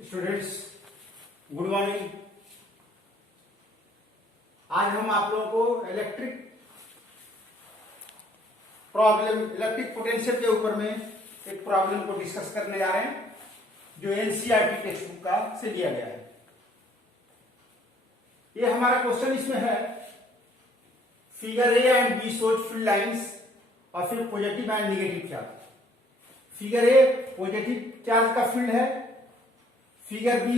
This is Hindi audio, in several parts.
Students, good morning. आज हम आप लोगों को इलेक्ट्रिक पोटेंशियल के ऊपर में एक प्रॉब्लम को डिस्कस करने जा रहे हैं जो एनसीईआरटी टेक्स्ट बुक का से लिया गया है। ये हमारा क्वेश्चन इसमें है, figure A and B shows field lines और फिर positive and negative charge. Figure A positive charge का फील्ड है, फिगर बी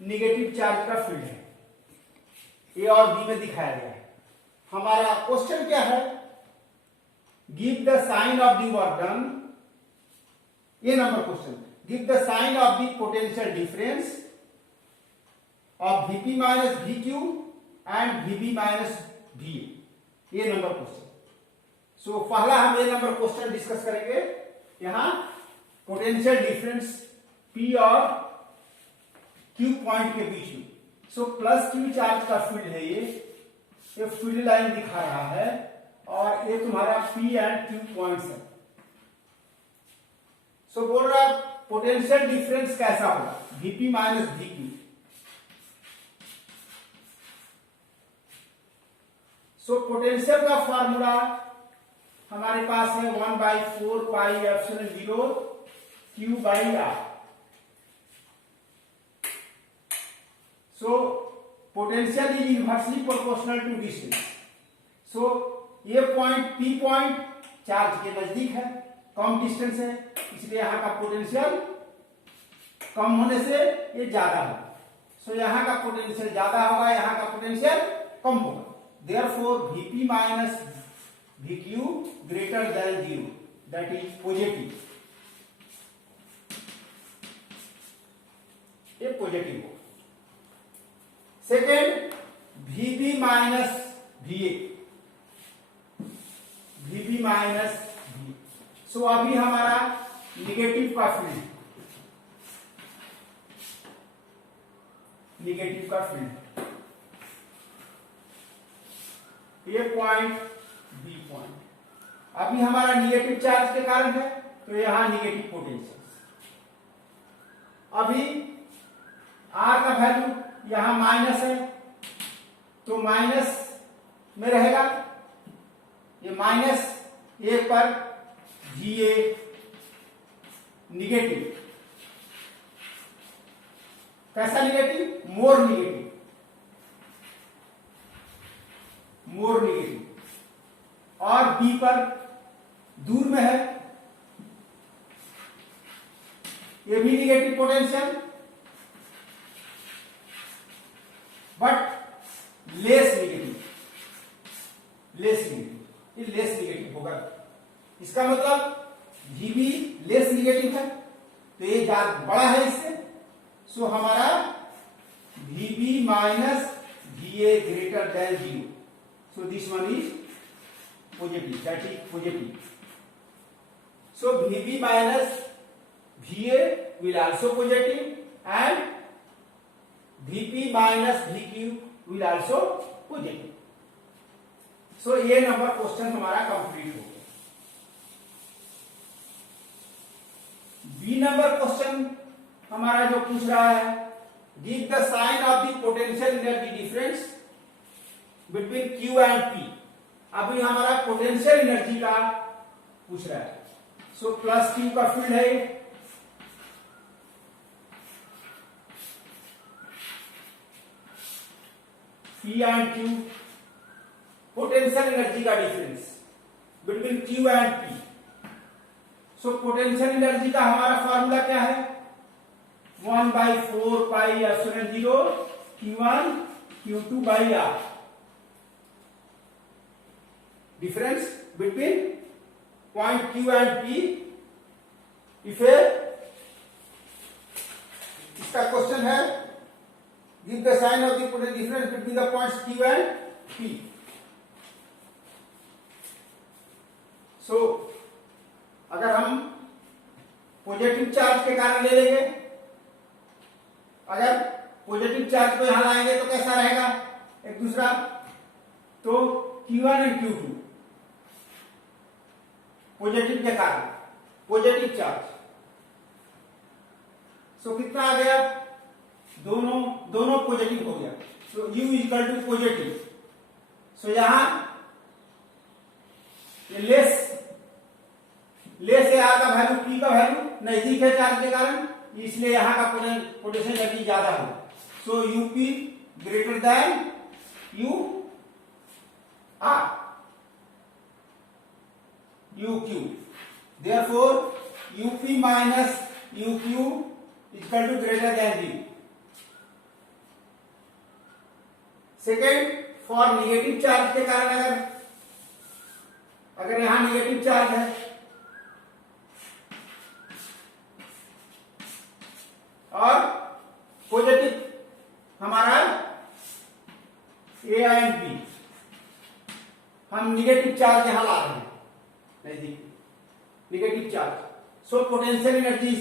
नेगेटिव चार्ज का फील्ड है। ए और बी में दिखाया गया है। हमारा क्वेश्चन क्या है, give the sign of the work done. ये number question, give the sign of the potential difference of Vp minus Vq and Vb minus Va। ये नंबर क्वेश्चन। सो पहला हम ये नंबर क्वेश्चन डिस्कस करेंगे। यहां पोटेंशियल डिफरेंस P और Q पॉइंट के बीच में। सो प्लस Q चार्ज का फील्ड है, ये फील्ड लाइन दिखा रहा है और ये तुम्हारा P एंड Q पॉइंट्स है। सो बोल रहा है पोटेंशियल डिफरेंस कैसा होगा, Vp minus Vq। So potential का फॉर्मूला हमारे पास है 1/4 pi epsilon 0 Q by R। So potential is inversely proportional to distance. So ये पॉइंट P पॉइंट चार्ज के नजदीक है, कम डिस्टेंस है, इसलिए यहां का पोटेंशियल कम होने से ये ज्यादा होगा। सो यहां का पोटेंशियल ज्यादा होगा, यहां का पोटेंशियल कम होगा। Therefore Vp minus Vq greater than 0, that is positive. ये पॉजिटिव होगा। Second, Vb minus Va, Vb minus Va। सो अभी हमारा निगेटिव का फील्ड, निगेटिव का फील्ड ए पॉइंट बी पॉइंट। अभी हमारा निगेटिव चार्ज के कारण है तो यहां निगेटिव पोटेंशियल। अभी आर का वैल्यू यहां माइनस है तो माइनस में रहेगा, ये माइनस एक पर Va निगेटिव। कैसा निगेटिव, मोर निगेटिव, मोर निगेटिव। और बी पर दूर में है, ये भी negative potential but less negative, less negative, ये लेस निगेटिव होगा। इसका मतलब Vb लेस निगेटिव है तो ये बड़ा है इससे। सो हमारा Vb minus Va greater than 0। So this one is positive, that is positive. So Vb minus Va will also positive and Vp minus Vq will also positive. So ये नंबर क्वेश्चन हमारा कंप्लीट हो गया। बी नंबर क्वेश्चन हमारा जो पूछ रहा है, give the sign of the potential energy difference between Q and P। अभी हमारा पोटेंशियल एनर्जी का पूछ रहा है। सो प्लस Q का फील्ड है, P and Q potential energy का difference between Q and P। So potential energy का हमारा फॉर्मूला क्या है, 1/4 pi epsilon 0 Q1 Q2 by R। difference between point Q and P। if a इसका क्वेश्चन है, give the sign of the potential difference between the points Q and P। so अगर हम पॉजिटिव चार्ज के कारण ले लेंगे, अगर पॉजिटिव चार्ज को यहां लाएंगे तो कैसा रहेगा एक दूसरा, तो Q1 एंड Q2 पॉजिटिव के कारण, पॉजिटिव चार्ज। सो कितना आ गया, दोनों पॉजिटिव हो गया, सो U इक्वल टू पॉजिटिव। सो यहां लेस है R का वैल्यू, P का वैल्यू नजदीक है चार्ज के कारण, इसलिए यहां का पोटेंशियल एनर्जी ज्यादा होगा। सो UP greater than UQ, therefore UP minus UQ equal to greater than V। Second, for negative charge के कारण अगर यहां निगेटिव चार्ज है और पॉजिटिव हमारा A एंड B, हम निगेटिव चार्ज यहां ला रहे हैं negative charge, so potential energy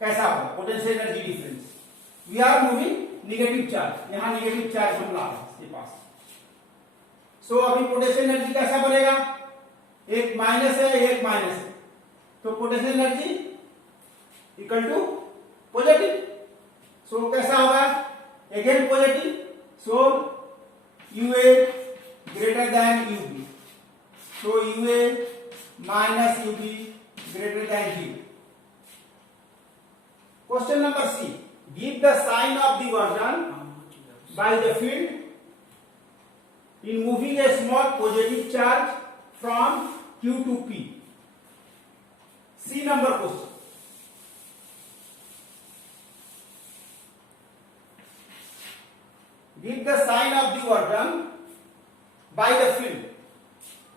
कैसा होगा, potential energy difference, we are moving negative charge, यहां निगेटिव चार्ज हम ला रहे हैं इसके पास। सो अभी पोटेंशियल एनर्जी कैसा बनेगा, एक माइनस है एक माइनस है, तो potential energy equal to positive. So कैसा होगा, again positive, so UA greater than UB, so UA minus UB greater than G। Question number C, give the sign of the version by the field in moving a small positive charge from Q to P। C number question, give the sign of the work by the field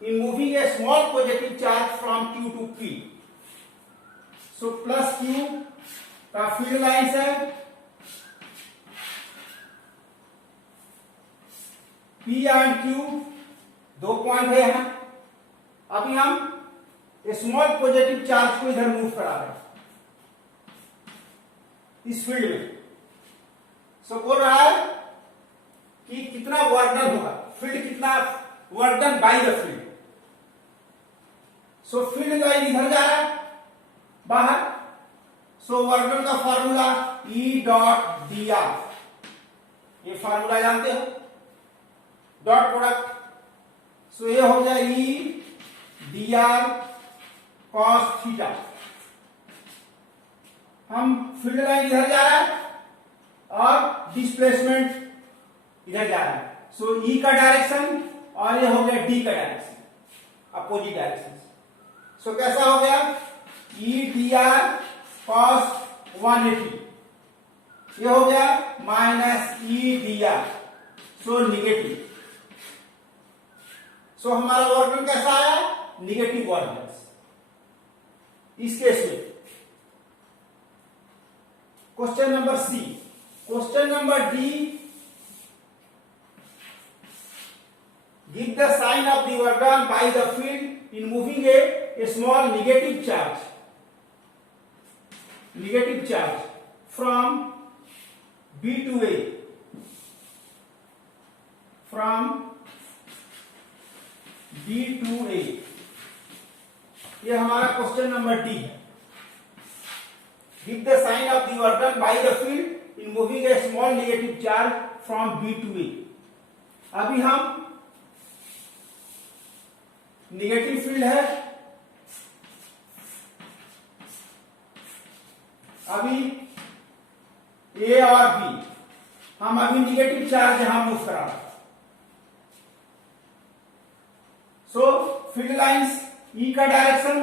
in moving a small positive charge from Q to P। so plus Q का फील्ड लाइन्स है, P एंड Q दो पॉइंट है यहां, अभी हम स्मॉल पॉजिटिव चार्ज को इधर मूव करा रहे हैं इस फील्ड में। सो बोल रहा है कि कितना वर्क डन होगा, फील्ड कितना work done by the field. So field line इधर जा रहा है बाहर, सो वर्क डन का फॉर्मूला E डॉट dr, ये फॉर्मूला जानते हो, डॉट प्रोडक्ट, सो ये हो गया E dr cos थीटा। हम फील्ड लाइन इधर जा रहा है और डिस्प्लेसमेंट इधर जा रहा है, सो E का डायरेक्शन और ये हो गया D का डायरेक्शन, अपोजिट डायरेक्शन। सो कैसा हो गया, E dr cos 180, ये हो गया माइनस E dr, सो निगेटिव। सो हमारा वर्क डन कैसा आया, निगेटिव वर्क डन इस केस में। Question number C, question number D, give the sign of the work done by the field in moving a small negative charge from B to A, from B to A। ये हमारा क्वेश्चन नंबर D है। Give the sign of the work done by the field in moving a small negative charge from B to A। अभी हम नेगेटिव फील्ड है, अभी A और B, हम अभी निगेटिव चार्ज यहां मूव करा रहे हैं। सो फील्ड लाइंस E का डायरेक्शन,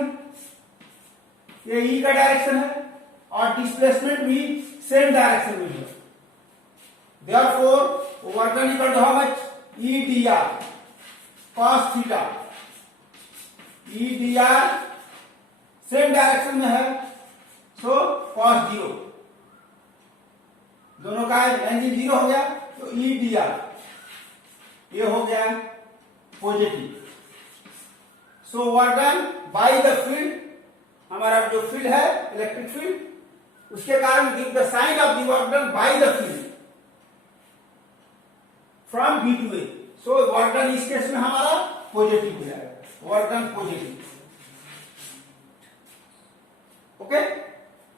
ये E का डायरेक्शन है और डिस्प्लेसमेंट भी सेम डायरेक्शन में है, therefore work done equal to how much, E dr cos theta. E dr same direction में है, सो cos 0, दोनों का एंगल 0 हो गया, तो E dr ये हो गया positive. So work done by the field, हमारा जो फील्ड है इलेक्ट्रिक फील्ड, उसके कारण give the sign of the work done by the field from B to A। So work done इस केस में हमारा पॉजिटिव हो जाएगा, work done positive. Okay,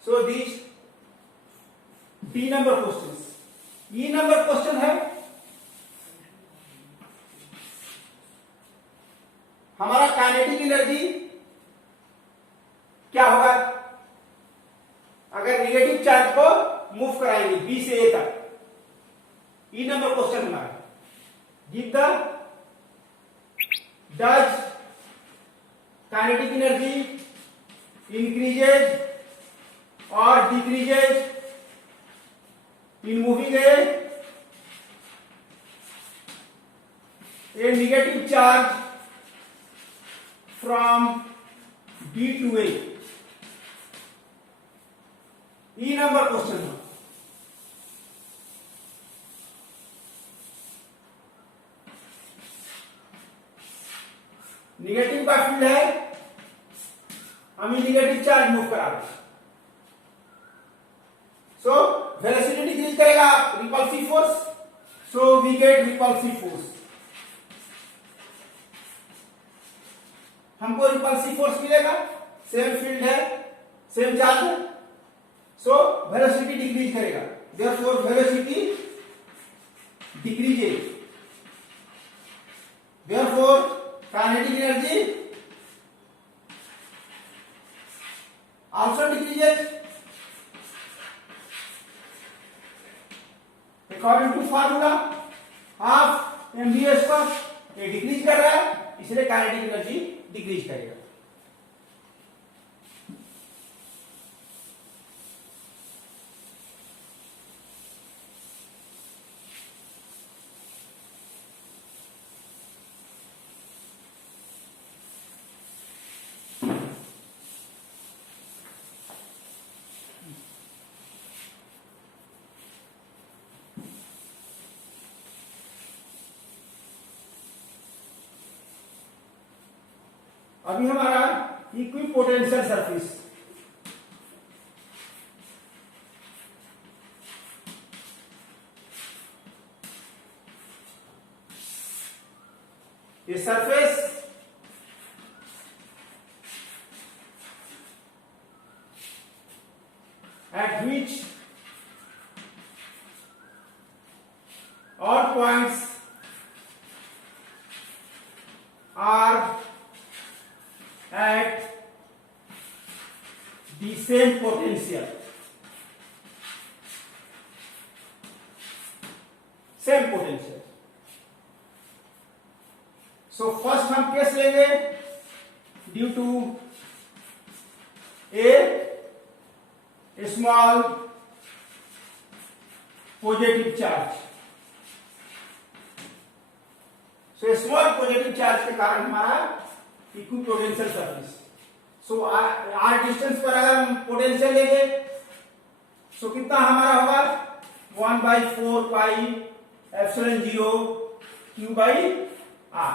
so this D number question. E number question है हमारा काइनेटिक एनर्जी क्या होगा अगर निगेटिव चार्ज को मूव कराएंगे बी से ए तक। ई नंबर क्वेश्चन हमारा give the does kinetic energy increases और decreases in moving a negative charge from B to A। E number question है निगेटिव का फील्ड है, हम निगेटिव चार्ज मूव करा रहे हैं, सो वेलोसिटी डिक्रीज करेगा repulsive force, so we get repulsive force. हमको रिपल्सिव फोर्स मिलेगा, सेम फील्ड है, सेम चार्ज है, सो वेलोसिटी डिक्रीज करेगा, therefore velocity decreases, therefore kinetic energy also decreases. According to formula half mv square, ये डिक्रीज कर रहा है इसलिए काइनेटिक एनर्जी डिक्रीज करेगा। अभी हमारा इक्विपोटेंशियल सरफेस, ये surface at which all points are at the same potential, same potential। So first हम केस लेंगे due to a small positive charge. So small positive charge के कारण हमारा equipotential surface. So r distance पर अगर हम पोटेंशियल लेंगे सो कितना हमारा होगा 1/4 पाई एप्सिलॉन 0 q/r।